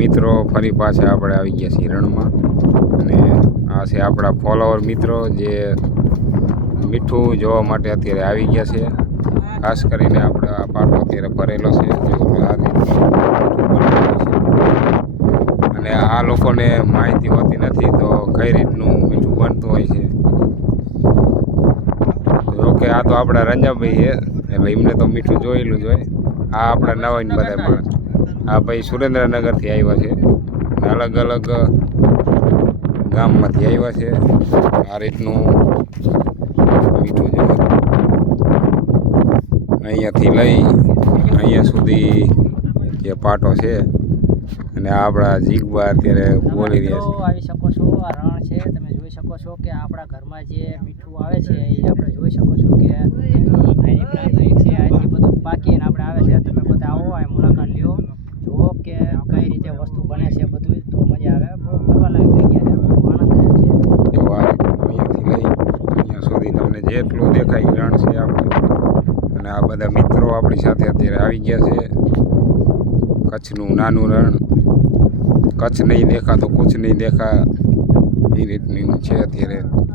મિત્રો, ફરી પાછા આપણે આવી ગયા છીએ રણમાં. અને આ છે આપણા ફોલોવર મિત્રો જે મીઠું જોવા માટે અત્યારે આવી ગયા છે. ખાસ કરીને આપણે આ પાટો અત્યારે ભરેલો છે અને આ લોકોને માહિતી હોતી નથી તો કઈ રીતનું મીઠું બનતું હોય છે. જોકે આ તો આપણા રંજાભાઈ છે, એટલે એમને તો મીઠું જોયેલું જ હોય. આ આપણા નવા બધા માણસ. આ ભાઈ સુરેન્દ્રનગરથી આવ્યા છે. અલગ અલગ ગામમાંથી આવ્યા છે. આ રીતનું મીઠું જો અહીંયાથી લઈ અહીંયા સુધી જે પાટો છે અને આપણા જીગબા અત્યારે બોલી રહ્યા છે. આવી શકો છો આ રણ છે તમે જોઈ શકો છો કે આપણા ઘરમાં જે મીઠું આવે છે એ આપણે જોઈ શકો છો કે આની પ્લાસ્ટિક છે આથી બધું પાકીને આપણે આવે છે તમે બધા આવો આ મુલાકાત લ્યો જુઓ કે કઈ રીતે વસ્તુ બને છે બધું તો મજા આવે. બહુ ફરવા લાયક જગ્યા છે. આનંદ અહીંયાથી અહીંયા સુધી તમને જેટલું દેખાય રણ છે આપણે. અને આ બધા મિત્રો આપણી સાથે અત્યારે આવી ગયા છે. કચ્છનું નાનું રણ. કચ્છ નહીં દેખા તો કુછ નહીં દેખા. એ રીતનું છે અત્યારે.